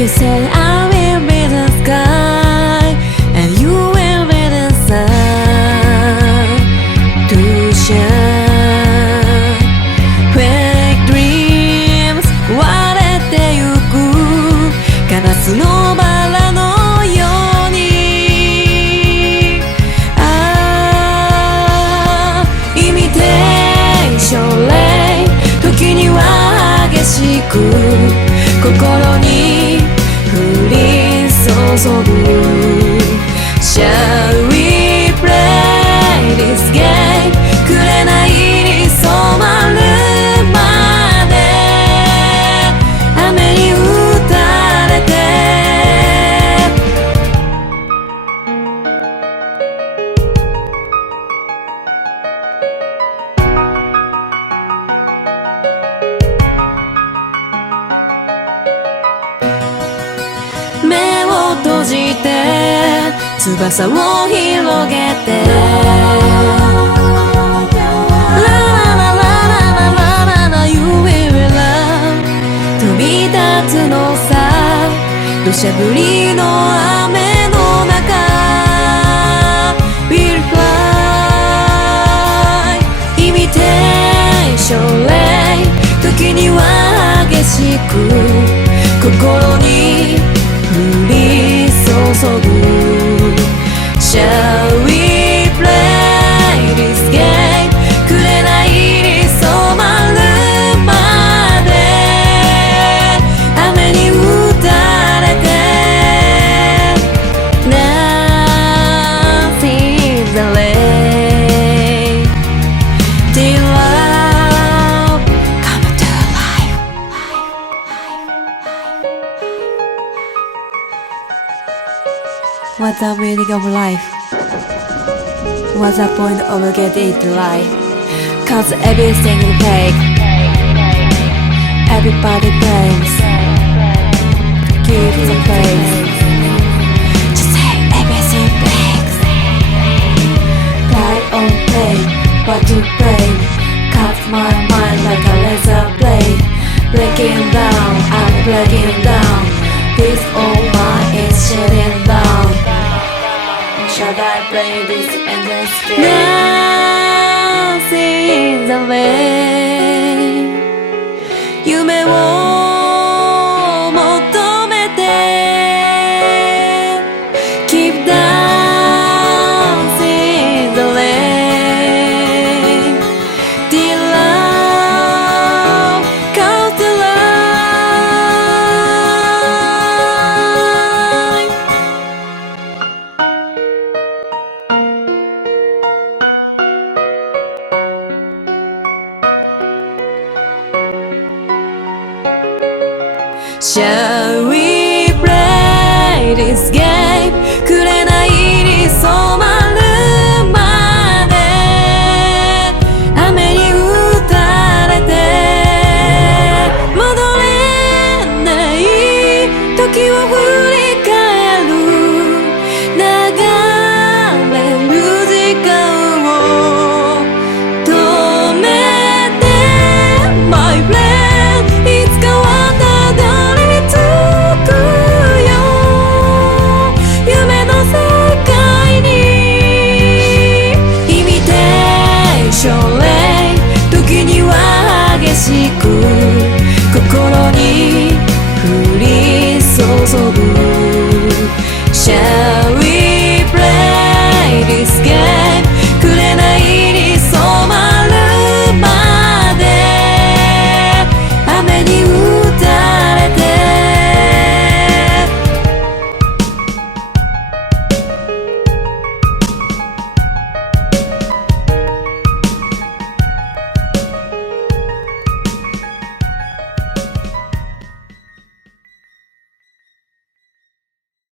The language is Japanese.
You say I will be the sky and you will be the sun to shine. Fake dreams 割れてゆくガラスのバラのように、Imitation Rain 時には激しく心に降り注ぐ Shall we play this game 紅に染まるまで雨に打たれて目を閉じて翼を広げてララララララララ You will love 飛び立つのさ土砂降りの雨の中 We'll fly Imitation Rain 時には激しく心に降り注ぐ Shall we play this game 紅に染まるまで雨に打たれて Nothing's a rain Till love come to life. What's the meaning of life? What's the point of getting it right? Cause everything is fake. Everybody blames. Give the place. Just say everything breaks. Play on play, what to play. Cut my mind like a razor blade. Breaking down, I'm breaking down. This all mine is shutting down. Shall I play this endless game? Nothing's a way 夢を求めて Keep dancing the rain Till love comes to life. Shall